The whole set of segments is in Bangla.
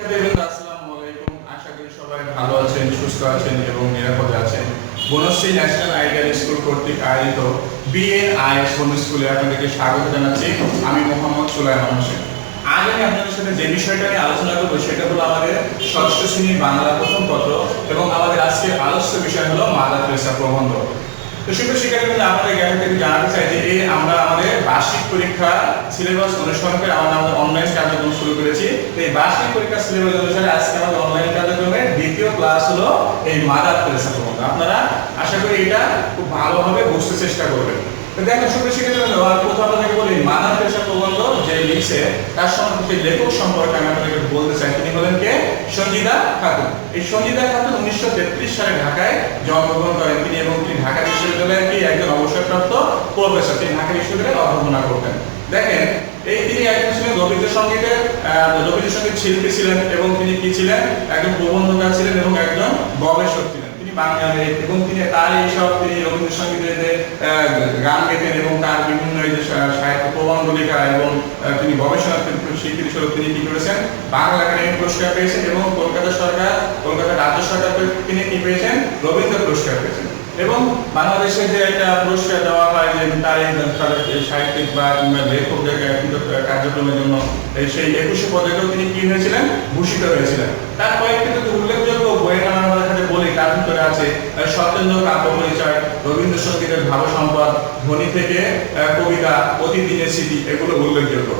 আসসালামু আলাইকুম। আশা করি সবাই ভালো আছেন, সুস্থ আছেন এবং নিরাপদে আছেন। বনশ্রী ন্যাশনাল আইডিয়াল স্কুল কর্তৃক আয়োজিত বিএনআইএস হোম স্কুলে আপনাদেরকে স্বাগত জানাচ্ছি। আমি মোহাম্মদ সুলাইমান হোসেন। আজ আমি আপনাদের সাথে যে বিষয়টা নিয়ে আলোচনা করবো সেটা হলো আমাদের ষষ্ঠ শ্রেণীর বাংলা প্রথম পত্র এবং আমাদের আজকের আলোচ্য বিষয় হলো মাদার তেরেসা প্রবন্ধ। তো সুপ্রিয় শিক্ষার্থীবৃন্দ, আপনাদের জ্ঞান থেকে জানাতে চাই যে আমরা আমাদের বার্ষিক পরীক্ষা সিলেবাস অনুসরণ করে আমাদের অনলাইন কার্যক্রম শুরু করেছি। তো এই বার্ষিক পরীক্ষা সিলেবাস অনুসারে আজকে আমাদের অনলাইন কার্যক্রমের দ্বিতীয় ক্লাস হলো এই মাদার তেরেসা প্রবন্ধ। আপনারা আশা করি এটা খুব ভালোভাবে বুঝতে চেষ্টা করবেন। তো দেখেন সুপ্রিয় শিক্ষার্থীবৃন্দ, প্রথম আপনাদেরকে বলি মাদার তেরেসা প্রবন্ধ যে লিখছে তার সম্পর্কে লেখক সম্পর্কে আমি আপনাদেরকে বলতে চাই। তিনি হলেন কে? সঞ্জিদা খাতুন। এই সঞ্জিদা খাতুন 1933 সালে ঢাকায় জন্মগ্রহণ করেন তিনি এবং তিনি ঢাকা বিশ্ববিদ্যালয়ের একজন অবসরপ্রাপ্ত প্রফেসর। তিনি ঢাকা বিশ্ববিদ্যালয়ে অধ্যাপনা করতেন। দেখেন তিনি একজন ছিলেন রবীন্দ্রসঙ্গীত শিল্পী ছিলেন এবং তিনি কি ছিলেন? একজন প্রবন্ধকার ছিলেন এবং একজন গবেষক ছিলেন। তিনি বাংলায় এবং তিনি তার এইসব তিনি রবীন্দ্রসঙ্গীতের যে গান গেতেন এবং তার বিভিন্ন এই যে সাহিত্য প্রবন্ধ লেখা এবং তিনি গবেষণা স্বীকৃতি স্বরূপ তিনি কি করেছেন? বাংলা একাডেমি পুরস্কার পেয়েছেন এবং কলকাতা রাজ্য সরকার তিনি কি পেয়েছেন? রবীন্দ্র পুরস্কার পেয়েছেন। এবং বাংলাদেশে যে একটা পুরস্কার দেওয়া হয় যে তার সাহিত্যিক বা লেখকদের কার্যক্রমের জন্য সেই 21 পদকেও তিনি কি হয়েছিলেন? ভূষিত হয়েছিলেন। তার কয়েকটি কিন্তু উল্লেখযোগ্য বইয়ের নাম আমরা এখানে বলি। তার ভিতরে আছে সত্যেন্দ্র কাব্য পরিচয়, রবীন্দ্রসঙ্গীতের ভাব সম্পদ, ধ্বনি থেকে কবিতা, প্রতিদিনের স্মৃতি, এগুলো উল্লেখযোগ্য।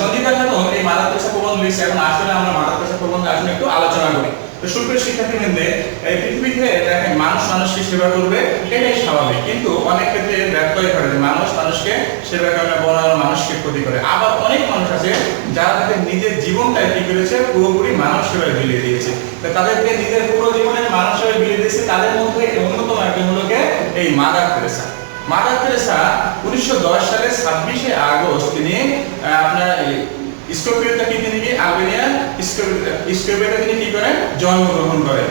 সঞ্জিদা খাতুন এই মাদার তেরেসা প্রবন্ধ লিখছে। এখন আসলে আমরা মাদার তেরেসা প্রবন্ধ আসলে একটু আলোচনা করি। তো সুপ্রিয় শিক্ষার্থীবৃন্দে, এই পৃথিবীতে দেখেন মানুষ মানুষকে সেবা করবে, এটাই স্বাভাবিক। কিন্তু অনেক ক্ষেত্রে ব্যর্থই ঘটে, মানুষ মানুষকে সেবা করে না, বরং মানুষকে ক্ষতি করে। আবার অনেক মানুষ আছে যারা তাদের নিজের জীবনটাই কি করেছে? পুরোপুরি মানব সেবায় বিলিয়ে দিয়েছে। তাদেরকে নিজের পুরো জীবনের মানব সেবায় বিলিয়ে দিয়েছে। তাদের মধ্যে অন্যতম একজন হলো এই মাদার তেরেসা। মাদার তেরেসা 1910 সালের 26শে আগস্ট তিনি আপনার স্কোপিয়াতে আলবেনিয়ার স্কোপিয়াতে তিনি কি করেন? জন্মগ্রহণ করেন।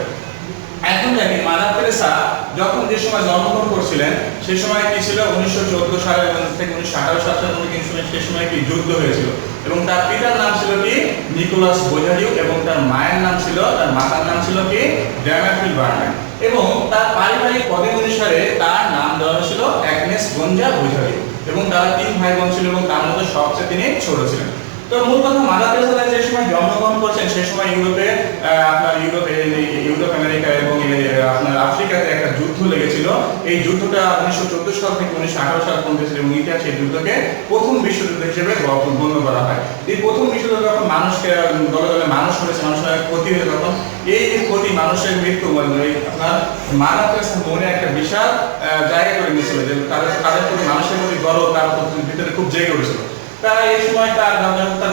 এখন দেখেন মাদার তেরেসা যখন যে সময় জন্মগ্রহণ করছিলেন সেই সময় কি ছিল? 1914 সালে থেকে 1918 সাল পর্যন্ত কিন্তু সেই সময় কি যুদ্ধ হয়েছিল এবং তার পিতার নাম ছিল কি? নিকোলাস বোঝারিউ এবং তার মায়ের নাম ছিল, তার মাতার নাম ছিল কি? ড্যামাফিল বার্নার। এবং তার পারিবারিক পদে অনুসারে তার নাম দেওয়া হয়েছিল অ্যাগনেস গঞ্জা বোঝারিউ এবং তারা 3 ভাই বোন ছিল এবং তার মধ্যে সবচেয়ে তিনি ছোট ছিলেন। তো মূল কথা, মাদার তেরেসা যে সময় জন্মগ্রহণ করছেন সেই সময় ইউরোপ আমেরিকা এবং আপনার আফ্রিকাতে একটা যুদ্ধ লেগেছিল। এই যুদ্ধটা 1914 সাল থেকে 1918 সাল পর্যন্ত ছিল এবং ইতিহাসে এই যুদ্ধকে প্রথম বিশ্বযুদ্ধ হিসেবে গণ্য করা হয়। এই প্রথম বিশ্বযুদ্ধ যখন মানুষকে দলে দলে মানুষ করেছে, মানুষের ক্ষতি হয়েছে, তখন এই ক্ষতি মানুষের মৃত্যু আপনার মাদার তেরেসার মনে একটা বিশাল জায়গা করে নিয়েছিল যে তাদের প্রতি মানুষের প্রতি গর্ব তার ভিতরে খুব জেগে উঠেছিল। তারা এই সময় তার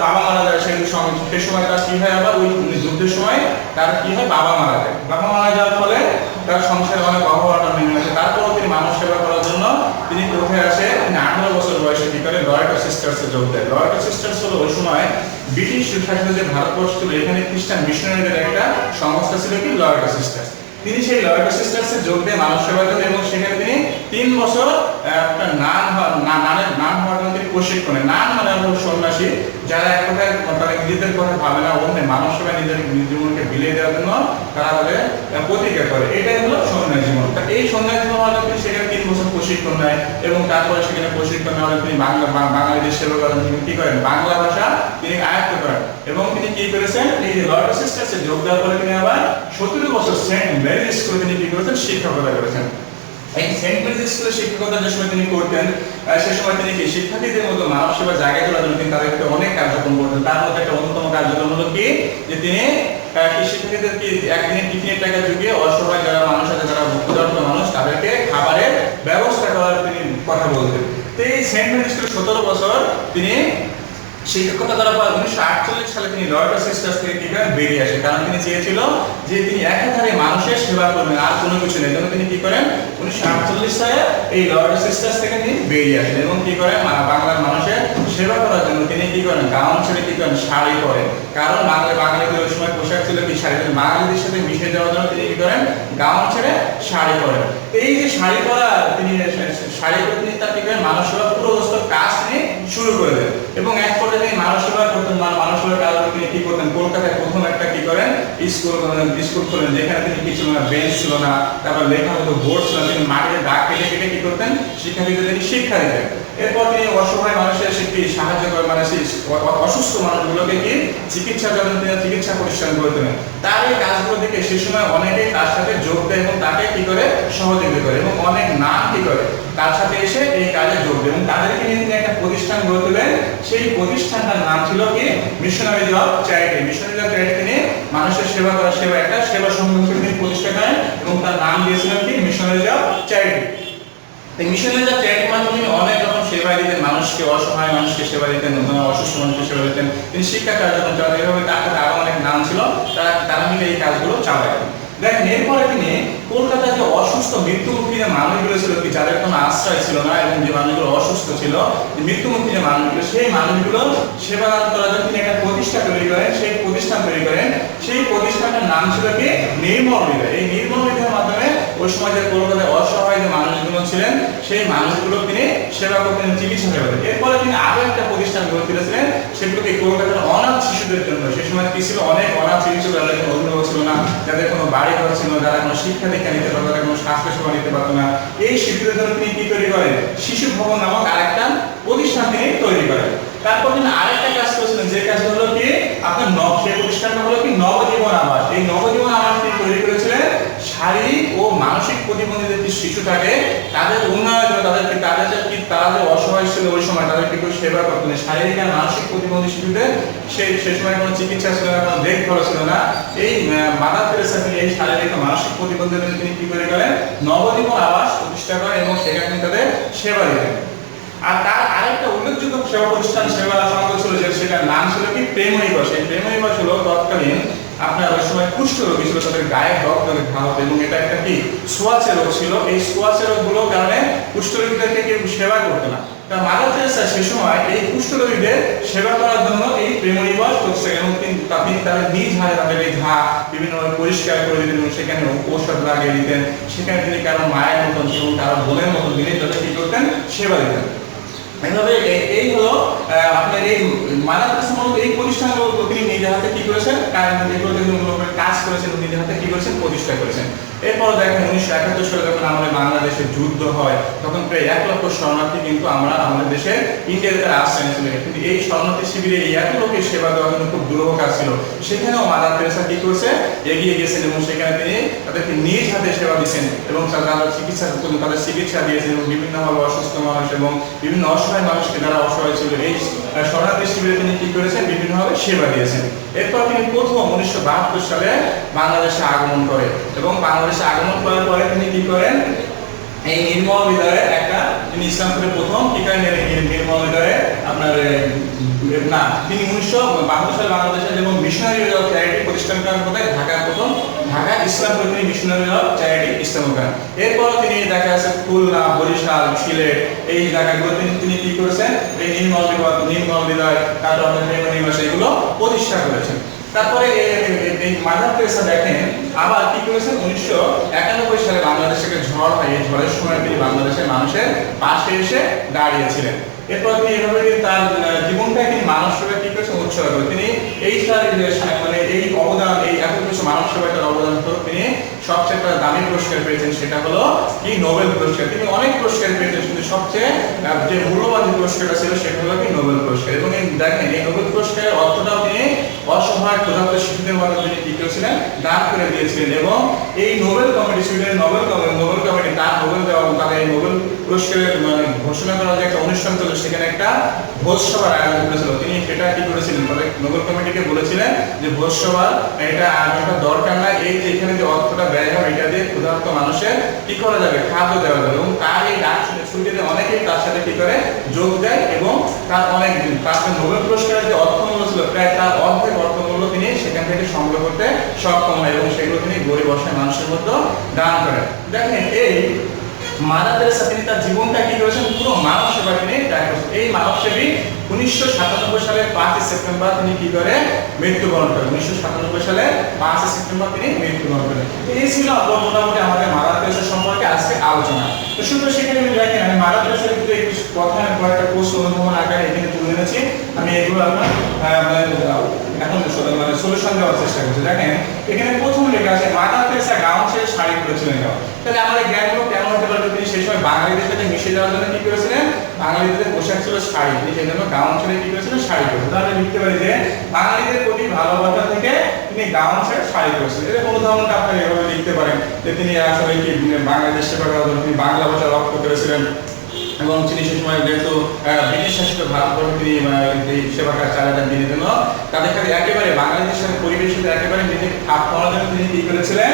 বাবা মারা যায়। সেই সময় তার কি হয়? আবার ওই যুদ্ধের সময় তার কি হয়? বাবা মারা যায়। বাবা মারা যাওয়ার ফলে তার সংসারে অনেক অভাব নেমে আসে। তারপরও তিনি মানুষ সেবা করার জন্য তিনি কোথায় আসে? তিনি 18 বছর বয়সে কি করে? লয়েটা সিস্টার্সে যোগ দেয়। লয়েটা সিস্টার্স হলো ওই সময় ব্রিটিশ শাসিত যে ভারতবর্ষ ছিল, এখানে খ্রিস্টান মিশনারিদের একটা সংস্থা ছিল কি? লয়েটা সিস্টার্স। তিনি সেই লয়েটা সিস্টার্সে যোগ দেন মানুষ সেবার জন্য এবং সেখানে তিনি 3 বছর একটা নান হওয়ার জন্য তিনি প্রশিক্ষণে। নান মানে হলো সন্ন্যাসী, যারা এক কথায় তারা নিজেদের কথা ভাবে না, অন্য মানুষ সেবায় নিজের জীবনকে বিলিয়ে দেওয়ার জন্য তারা তাদের প্রতিজ্ঞা করে। এটাই হলো সন্ন্যাসী জীবন। তা এই সন্ন্যাসী জীবন হলে তিনি সেখানে 3 বছর প্রশিক্ষণ নেয় এবং তারপরে সেখানে প্রশিক্ষণ নেওয়ার তিনি বাঙালিদের সেবা করেন। তিনি কি করেন? বাংলা ভাষা তিনি আয়ত্ত করেন এবং তিনি কি করেছেন? এই যে লয়েটা সিস্টার্সে যোগ দেওয়ার পরে তিনি আবার 17 বছর সেন্ট মেরিজ স্কুলে তিনি কি করেছেন? শিক্ষকতা করেছেন। এই সেন্ট মেরিজ স্কুলে শিক্ষকতা যে সময় তিনি করতেন সে সময় তিনি কি শিক্ষার্থীদের মতো মানব সেবার জায়গায় তোলার জন্য তিনি তাদেরকে অনেক কার্যক্রম করতেন। তার মধ্যে একটা অন্যতম কার্যক্রম হলো কি? যে তিনি শিক্ষার্থীদের কি একদিনের টিফিনের টাকা যুগিয়ে অসহায় যারা মানুষ আছে, যারা ক্ষুধার্ত মানুষ, তাদেরকে খাবারের ব্যবস্থা করার তিনি কথা বলতেন। তো এই সেন্ট মেরিজ স্কুলে 17 বছর তিনি শিক্ষকতা করার পর 1948 সালে তিনি লয়েটা সিস্টার্স থেকে কি করেন? বেরিয়ে আসে। কারণ তিনি চেয়েছিল যে তিনি একাধারে মানুষের সেবা করবেন, আর কোনো কিছু নেই। জন্য তিনি কি করেন? 1948 সালে এই লয়েটা সিস্টার্স থেকে তিনি বেরিয়ে আসেন এবং কি করেন? বাংলার মানুষের সেবা করার জন্য তিনি কি করেন? গাউন ছেড়ে কি করেন? শাড়ি পরেন। কারণ বাঙালিদের ওই সময় পোশাক ছিল কি? শাড়ি। বাঙালিদের সাথে মিশে যাওয়ার জন্য তিনি কি করেন? গাউন ছেড়ে শাড়ি পরেন। এই যে শাড়ি পরা, তিনি শাড়ি পরে তিনি তার কি করেন? মানুষ সেবা পুরো কাজ তিনি শুরু করে দেন এবং এক পর্যায়ে তিনি মানুষ সেবা করতেন। মানুষ সেবার কাজ তিনি কি করতেন? স্কুল খোলেন, যেখানে তিনি কিছু বেঞ্চ ছিল না, তারপর লেখার মতো বোর্ড ছিল না, তিনি মাটিতে দাগ কেটে কেটে কি করতেন, শিক্ষার্থীদের তিনি শিক্ষা দিতেন। এরপর তিনি অসহায় মানুষের সাহায্য করে, মানে অসুস্থ মানুষগুলোকে কি চিকিৎসার জন্য তিনি চিকিৎসা প্রতিষ্ঠান করে তোলেন। তার এই কাজগুলো দেখে সে সময় অনেকেই তার সাথে যোগ দেয় এবং তাকে কি করে সহযোগিতা করে, এবং অনেক নাম কি করে তার সাথে এসে এই কাজে যোগ দেয়, এবং তাদেরকে নিয়ে তিনি একটা প্রতিষ্ঠান গড়ে তোলেন। সেই প্রতিষ্ঠানটার নাম ছিল কি missionaries of charity. Missionaries of charity তিনি মানুষের সেবা করার একটা সেবা সংগঠন তিনি প্রতিষ্ঠা করেন, এবং তার নাম দিয়েছিলেন কি মিশনারিজ অফ চ্যারিটি। এই মিশনারিজ অফ চ্যারিটির মাধ্যমে তিনি অনেক রকম সেবা দিতেন, মানুষকে, অসহায় মানুষকে সেবা দিতেন, অসুস্থ মানুষকে সেবা দিতেন, তিনি শিক্ষা কার্যক্রম চালাতেন। এভাবে তার আরো অনেক নাম ছিল, তারা মিলে এই কাজগুলো চালাতেন। দেখেন এরপরে তিনি কলকাতায় যে অসুস্থ মৃত্যুমুখী যে মানুষগুলো ছিল কি, যাদের কোনো আশ্রয় ছিল না এবং যে মানুষগুলো অসুস্থ ছিল, মৃত্যুমুখী যে মানুষগুলো, সেই মানুষগুলো সেবা দান করার জন্য তিনি একটা প্রতিষ্ঠান তৈরি করেন। সেই প্রতিষ্ঠানটার নাম ছিল কি নির্মল হৃদয়। এই নির্মল হৃদয়ের মাধ্যমে ওই সময় যে কলকাতায় অসহায় যে মানুষগুলো ছিলেন, সেই মানুষগুলো তিনি সেবা করতেন, চিকিৎসা সেবা করতেন। এরপরে তিনি আরো একটা প্রতিষ্ঠান গড়ে তুলেছিলেন, সেগুলোকে কলকাতার অনাথ শিশুদের জন্য। সেই সময় কি ছিল, অনেক অনাথ শিশু ছিল, যাদের কোনো অভিভাবক ছিল না, যাদের কোনো বাড়ি ঘর ছিল না, যারা কোনো শিক্ষা দীক্ষা নিতে পারতো না, কোনো স্বাস্থ্য সেবা নিতে পারতো না। এই শিশুদের জন্য তিনি কি তৈরি করেন, শিশু ভবন নামক আরেকটা প্রতিষ্ঠান তিনি তৈরি করেন। তারপর তিনি আরেকটা কাজ করেছিলেন, যে কাজ হলো কি আপনার সেই প্রতিষ্ঠানটা হলো কি নবজীবন আবাস। এই নবজীবন আবাস তিনি তৈরি করেছিলেন শারীরিক ও মানসিক প্রতিবন্ধী যে শিশু থাকে, তাদের উন্নয়নের জন্য, তারা যে অসহায় ছিল ওই সময়, তাদের কিন্তু সেবা করতেন। শারীরিক আর মানসিক প্রতিবন্ধী শিশুদের সেই সময় কোনো চিকিৎসা ছিল না, কোনো দেখভাল ছিল না। এই মাদার তেরেসা তিনি এই শারীরিক ও মানসিক প্রতিবন্ধীদের তিনি কি করে গেলেন, নবজীবন আবাস প্রতিষ্ঠা করেন এবং সেখানে তিনি তাদের সেবা দিতেন। আর তার আরেকটা উল্লেখযোগ্য সেবা প্রতিষ্ঠান, সেবা সংস্থা ছিল, সেটার নাম ছিল কি প্রেমনিবাস। এই প্রেমনিবাস হলো তৎকালীন আপনার ওই সময় কুষ্ঠ রোগী ছিল, তাদের গায়ে রক্ত ঘা হতো, এবং এটা একটা কি সোয়াচে রোগ ছিল। এই সোয়াচে রোগগুলোর কারণে কুষ্ঠ রোগীদেরকে কেউ সেবা করতো না। তার মাদার তেরেসা সে সময় এই কুষ্ঠ রোগীদের সেবা করার জন্য এই প্রেমনিবাস করছে, এবং তিনি তাদের নিজ হাতে তাদের এই ঘা বিভিন্নভাবে পরিষ্কার করে দিতেন, এবং সেখানে ঔষধ লাগিয়ে দিতেন। সেখানে তিনি কারো মায়ের মতন এবং কারো বোনের মতন তিনি তাদের কি করতেন, সেবা দিতেন। এইভাবে এই হলো আপনার এই মাদার তেরেসা মূলত এই প্রতিষ্ঠানগুলো তিনি নিজের হাতে কি করেছেন, কাজ করেছেন, নিজের হাতে কি করেছেন, প্রতিষ্ঠা করেছেন। এরপর দেখেন 1971 সালে যখন আমাদের বাংলাদেশে যুদ্ধ হয়, তখন প্রায় 1 লক্ষ শরণার্থী কিন্তু আমাদের দেশে ইন্ডিয়াতে আশ্রয় নিয়েছিল। কিন্তু এই শরণার্থী শিবিরে এই এত লোকের সেবা দেওয়া কিন্তু খুব দুরূহ কাজ ছিল। সেখানেও মাদার তেরেসা কি করছে, এগিয়ে গেছেন, এবং সেখানে তিনি তাদেরকে নিজ হাতে সেবা দিচ্ছেন, এবং তাদের চিকিৎসা দিয়েছেন, এবং বিভিন্নভাবে অসুস্থ মানুষ এবং বিভিন্ন অসহায় মানুষকে, যারা অসহায় ছিল, এই শরণার্থী শিবিরে তিনি কি করেছেন, বিভিন্নভাবে সেবা দিয়েছেন। এরপর তিনি প্রথম 1972 সালে বাংলাদেশে আগমন করেন, এবং বাংলাদেশে আগমন করার পরে তিনি কি করেন, এই নির্মল হৃদয়ে তিনি ইসলামপুরে প্রথম কি করেন, নির্মল হৃদয়ে আপনার না তিনি 1972 সালে বাংলাদেশে যেমন মিশনারি অফ চ্যারিটি প্রতিষ্ঠান করেন, কোথায়, ঢাকা ইসলামপুরে তিনি মিশনারি অফ চ্যারিটি স্থাপন করেন। এরপর তিনি দেখা যাচ্ছে খুলনা, বরিশাল, সিলেট এই জায়গাগুলো তিনি কি করেছেন, এই নির্মল হৃদয়, তারপর প্রেমনিবাস এগুলো প্রতিষ্ঠা করেছেন। তারপরে এই মাদার তেরেসা দেখেন আবার কি করেছেন, 1991 সালে বাংলাদেশে একটা ঝড় হয়। এই ঝড়ের সময় তিনি বাংলাদেশের মানুষের পাশে এসে দাঁড়িয়েছিলেন। এরপর তিনি এভাবে তার জীবনটাকে তিনি মানব সেবায় কি করেছেন, উৎসর্গ করে। তিনি এই মানে এই অবদান, এই এত কিছু মানব সেবায় তার অবদান স্বরূপ তিনি সবচেয়ে একটা দামি পুরস্কার পেয়েছেন, সেটা হলো কি নোবেল পুরস্কার। তিনি অনেক পুরস্কার পেয়েছেন, কিন্তু সবচেয়ে যে মূল্যবান যে পুরস্কারটা ছিল সেটা হলো কি নোবেল পুরস্কার। এবং দেখেন এই নোবেল পুরস্কারের অর্থটাও তিনি অসহায় ক্ষুধার্ত শিশুদের মাধ্যমে তিনি কি করেছিলেন, দান করে দিয়েছিলেন। এবং এই নোবেল কমিটি, সুইডেনের নোবেল কমিটি তার নোবেল দেওয়া, তাদের এই নোবেল পুরস্কারের মানে ঘোষণা করা যে একটা অনুষ্ঠান ছিল, সেখানে একটা ভোজসভার আয়োজন করেছিল। তিনি সেটা কি করেছিলেন, তাদের নোবেল কমিটিকে বলেছিলেন যে ভোজসভা এটা আয়োজনটা দরকার না, এই যে এখানে যে অর্থটা ব্যয় হবে এটা দিয়ে ক্ষুধার্ত মানুষের কি করা যাবে, খাদ্য দেওয়া যাবে। এবং তার এই ডাক শুনে সুইডেনে অনেকেই তার সাথে কি করে যোগ দেয়, এবং তার তার নোবেল পুরস্কারের যে অর্থমূল্য ছিল প্রায় তার অর্ধেক অর্থমূল্য তিনি সেখান থেকে সংগ্রহ করতে সক্ষম হয়, এবং সেগুলো তিনি গরিব অসহায় মানুষের মধ্যে দান করেন। দেখেন এই মাদার তেরেসা তিনি তার জীবনটা কি করেছেন, পুরো মানব সেবা তিনি ত্যাগ করেছেন। এই মানব সেবী 1997 সালের 5 সেপ্টেম্বর তিনি কি করে মৃত্যুবরণ করেন। 1997 সালে 5 সেপ্টেম্বর তিনি মৃত্যুবরণ করেন। এই ছিল মোটামুটি আমাদের মাদার তেরেসা সম্পর্কে আজকে আলোচনা। তো শুধু সেখানে দেখেন আমি মাদার তেরেসার ভিতরে একটু কথা কয়েকটা প্রশ্ন অনুধাবন আকারে এখানে তুলে এনেছি। আমি এগুলো আপনার এখন মানে সলিউশন দেওয়ার চেষ্টা করছি। দেখেন এখানে প্রথম লেখা আছে মাদার তেরেসা গাউন ছেড়ে শাড়ি পরেছিলেন কেন? তাহলে আমাদের জ্ঞানগুলো কেমন হতে পারে? তিনি সেই সময় বাঙালিদের সাথে মিশে যাওয়ার জন্য কি করেছিলেন? বাঙালিদের পোশাক ছিল শাড়ি, তিনি সেই জন্য গাউন ছেড়ে কি করেছিলেন? শাড়ি পরেছিলেন। তাহলে লিখতে পারি যে বাঙালিদের প্রতি ভালোবাসা থেকে তিনি গাউন ছেড়ে শাড়ি পরেছিলেন। এর কোনো উদাহরণটা আপনারা এভাবে লিখতে পারেন যে তিনি আসলে কি বাংলাদেশ সেবা করার জন্য তিনি বাংলা ভাষা রপ্ত করেছিলেন এবং তিনি সেই সময় যেহেতু ব্রিটিশ শাসিত ভারতবর্ষে তিনি এই সেবা কাজ চালাতেন, তিনি জন্য তাদের সাথে একেবারে বাঙালিদের সাথে পরিবেশের সাথে একেবারে নিজেকে খাপ খাওয়ার জন্য তিনি কি করেছিলেন?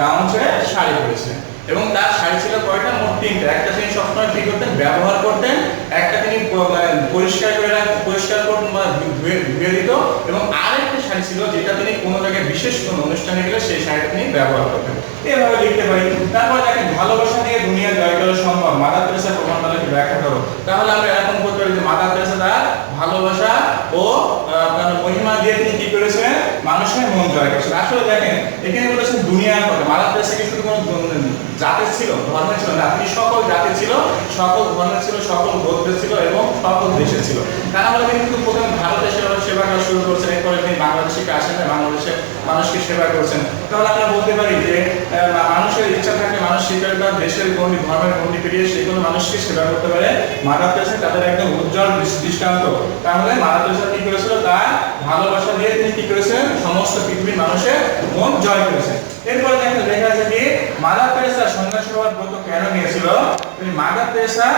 গাউন ছেড়ে শাড়ি পরেছিলেন। এবং তার শাড়ি ছিল কয়টা? মোট তিনটা। একটা তিনি সবসময় কি করতেন? ব্যবহার করতেন, একটা তিনি পরিষ্কার করে পরিষ্কার করতেন বা ধুয়ে দিত, এবং আরেকটা শাড়ি ছিল যেটা তিনি কোনো জায়গায় বিশেষ কোনো অনুষ্ঠানে গেলে সেই শাড়িটা তিনি ব্যবহার করতেন। এভাবে লিখতে পারি। তারপর দেখেন ভালোবাসা দিয়ে দুনিয়া জয় করা সম্ভব, মাদার তেরেসার প্রমাণগুলোকে ব্যাখ্যা করো। তাহলে আমরা এরকম করতে পারি যে মাদার তেরেসা তার ভালোবাসা ও মহিমা দিয়ে তিনি কি করেছেন? মানুষের মন জয় করেছেন। আসলে দেখেন এখানে বলেছেন দুনিয়ার কথা। মাদার তেরেসা কি শুধু কোনো জাতের ছিল, ধর্মের ছিল না, তিনি সকল জাতির ছিল, সকল ধর্মের ছিল, সকল গোত্রের ছিল এবং সকল দেশের ছিল। তার মানে তিনি কিন্তু প্রথমে ভারতে সেবা করা শুরু করেছেন, এরপরে তিনি বাংলাদেশে আসেন, বাংলাদেশে মানুষকে সেবা করছেন। তাহলে আমরা বলতে পারি যে মানুষের ইচ্ছা থাকলে মানুষ স্বীকার করে দেশের গণ্ডি ধর্মের গণ্ডি পেরিয়ে সেই কোনো মানুষকে সেবা করতে পারে। মাদার তেরেসা তাদের একদম উজ্জ্বল দৃষ্টান্ত। তাহলে মাদার তেরেসা কি করেছিল? তার ভালোবাসা দিয়ে তিনি কি করেছেন? সমস্ত পৃথিবীর মানুষের মন জয় করেছেন। এরপরে দেখেন লেখা আছে কি মাদার তেরেসা সন্ন্যাসী হওয়ার ব্রত কেন নিয়েছিল? তিনি মাদার তেরেসা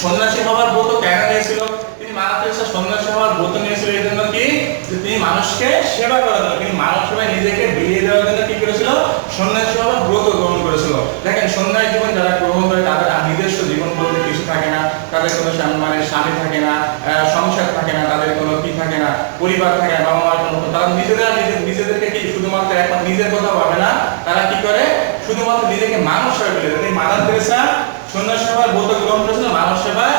সন্ন্যাসী হওয়ার ব্রত কেন নিয়েছিল? তিনি মাদার তেরেসা সন্ন্যাসী হওয়ার ব্রত নিয়েছিল এই জন্য কি যে তিনি মানুষকে সেবা করার জন্য, তিনি মানব সেবায় নিজেকে বিলিয়ে দেওয়ার জন্য কি করেছিল? সন্ন্যাসী হওয়ার ব্রত গ্রহণ করেছিল। দেখেন সন্ন্যাসী জীবন যারা গ্রহণ করে তাদের নিজস্ব জীবন বলতে কিছু থাকে না, তাদের কোনো মানে স্বামী থাকে না, সংসার থাকে না, তাদের কোনো কি থাকে না, পরিবার থাকে না, বাবা মার কোনো, তারা নিজেদেরকে কি শুধুমাত্র এখন নিজের কথা ভাবে না, তারা কি করে? শুধুমাত্র নিজেকে মানব সেবা করে। তাই মাদার তেরেসা সন্ন্যাসী হওয়ার ব্রত গ্রহণ করেছিল মানব সেবায়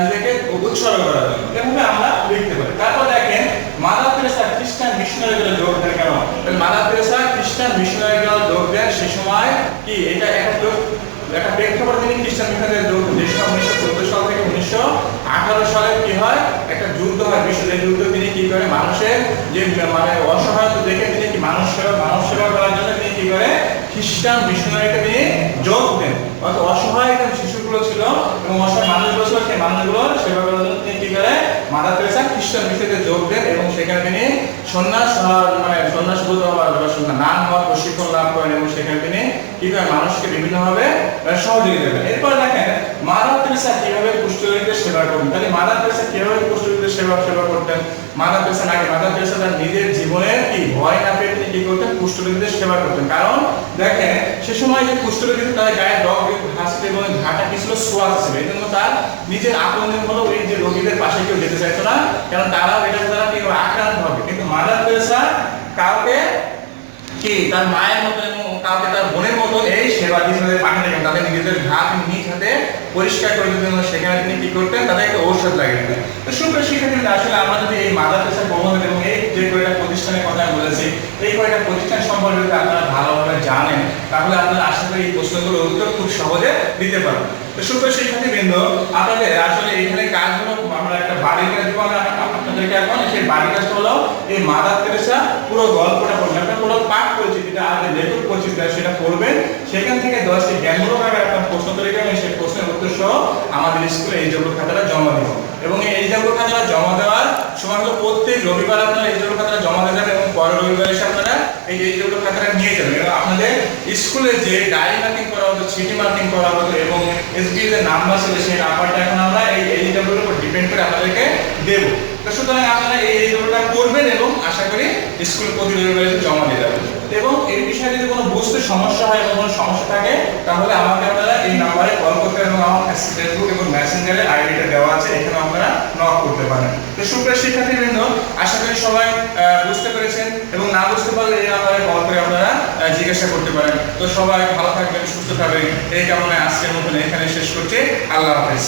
নিজেকে উৎসর্গ করার জন্য। এভাবে আমরা লিখতে পারি। তারপর দেখেন মাদার তেরেসা খ্রিস্টান মিশনারিদের যোগ দেন কেন? মাদার তেরেসা খ্রিস্টান মিশনারিদের যোগ দেন সে সময় কি এটা একটা প্রেক্ষাপট তিনি খ্রিস্টান মিশনারিদের যোগ দেন। যে সময় 1914 সাল থেকে 1918 সালে কি হয়? একটা যুদ্ধ হয়, বিশ্ব যুদ্ধ। তিনি কি করে? মানুষের যে মানে অসহায়তা দেখে তিনি কি মানব সেবা করার জন্য তিনি কি করে? খ্রিস্টান মিশনারিতে তিনি যোগ দেন। অর্থাৎ অসহায় শিশুগুলো ছিল এবং অসহায় মানুষগুলো ছিল, সেই মানুষগুলোর সেবা করার জন্য তিনি কি করে? মাদার তেরেসা খ্রিস্টান মিশনারিতে যোগ দেন এবং সেখানে তিনি সন্ন্যাসবোধ নাম হওয়ার প্রশিক্ষণ লাভ করেন এবং সেখানে তিনি কি করেন? মানুষকে বিভিন্নভাবে সহযোগিতা করেন। এরপর দেখেন মাদার তেরেসা কিভাবে কুষ্ঠরোগীদের সেবা করতেন। তাহলে মাদার তেরেসা কিভাবে কুষ্ঠরোগীদের সেবা করতেন? মাদার তেরেসা তার নিজের জীবনের কি ভয় না পেয়ে তিনি কি করতেন? কুষ্ঠরোগীদের সেবা করতেন। কারণ দেখেন সে সময় যে কুষ্ঠরোগীদের তাদের গায়ে রগ ঘাসতে এবং ঘাটা কি ছিল? সোয়াদ ছিল। এই জন্য তার নিজের আপনজন হলো এই যে রোগীদের পাশে কেউ যেতে চাইতো না, কারণ তারাও এটা দ্বারা কি আক্রান্ত হবে। কিন্তু মাদার তেরেসা কাউকে কি তার মায়ের মতো এবং কাউকে তার বোনের মতো এই সেবা দিয়ে পাঠাতেন। তাদের নিজেদের ঘা নিজ হাতে পরিষ্কার করে দিতেন, সেখানে তিনি কি করতেন? তাদেরকে ঔষধ লাগিয়ে দিতেন। তো সুপ্রিয় শিক্ষার্থী, আসলে আমরা যদি এই মাদার তেরেসা প্রবন্ধ এবং এই যে কয়টা প্রতিষ্ঠানের কথা বলেছি, এই কয়টা প্রতিষ্ঠান সম্পর্কে যদি আপনারা ভালোভাবে জানেন তাহলে আপনারা আশা করি এই প্রশ্নগুলোর উত্তর খুব সহজে দিতে পারবেন। তো সুপ্রিয় শিক্ষার্থীবৃন্দ, আপনাদের আসলে এখানে কাজ হলো আমরা একটা বাড়ির কাজ দিব আপনাদেরকে। এখন সেই বাড়ির কাজটা হলো এই মাদার তেরেসা পুরো গল্পটা পড়বেন, একটা পুরো পাঠ করেছি যেটা আমাদের লেখক পরিচিত সেটা পড়বেন। সেখান থেকে 10টি জ্ঞানমূলক একটা প্রশ্ন তৈরি করবেন, সেই প্রশ্নের উত্তর সহ আমাদের স্কুলে এই যোগ্য খাতাটা জমা দিব। এবং এই যোগ্য খাতাটা জমা দেওয়ার সময় হলো প্রত্যেক রবিবার আপনারা এই যোগ্য খাতাটা জমা দিয়ে যাবেন এবং পরের রবিবার এসে আপনারা এই যোগ্য খাতাটা নিয়ে যাবেন। এবং আপনাদের স্কুলে যে ডায়েরি মার্কিং করা হতো, সিটি মার্কিং করা হতো এবং এসবি এর নাম্বার ছিল সেই নাম্বারটা এখন আমরা এই যোগ্যের উপর ডিপেন্ড করে আপনাদেরকে দেব। তো সুতরাং আপনারা এই যোগ্যটা করবেন এবং আশা করি স্কুলে প্রতি রবিবার এসে জমা দিয়ে যাবেন। এবং এই বিষয়ে যদি কোনো বুঝতে সমস্যা হয় এবং কোনো সমস্যা থাকে তাহলে আমাকে আপনারা এই নাম্বারে কল করতে এবং আমার ফেসবুক এবং মেসেঞ্জারে আইডিটা দেওয়া আছে, এখানে আপনারা নক করতে পারেন। তো সুপ্রিয় শিক্ষার্থীবৃন্দ, আশা করি সবাই বুঝতে পেরেছেন এবং না বুঝতে পারলে এই নাম্বারে কল করে আপনারা জিজ্ঞাসা করতে পারেন। তো সবাই ভালো থাকবেন, সুস্থ থাকবেন এই কামনায় আজকের মতন এখানে শেষ করছি। আল্লাহ হাফেজ।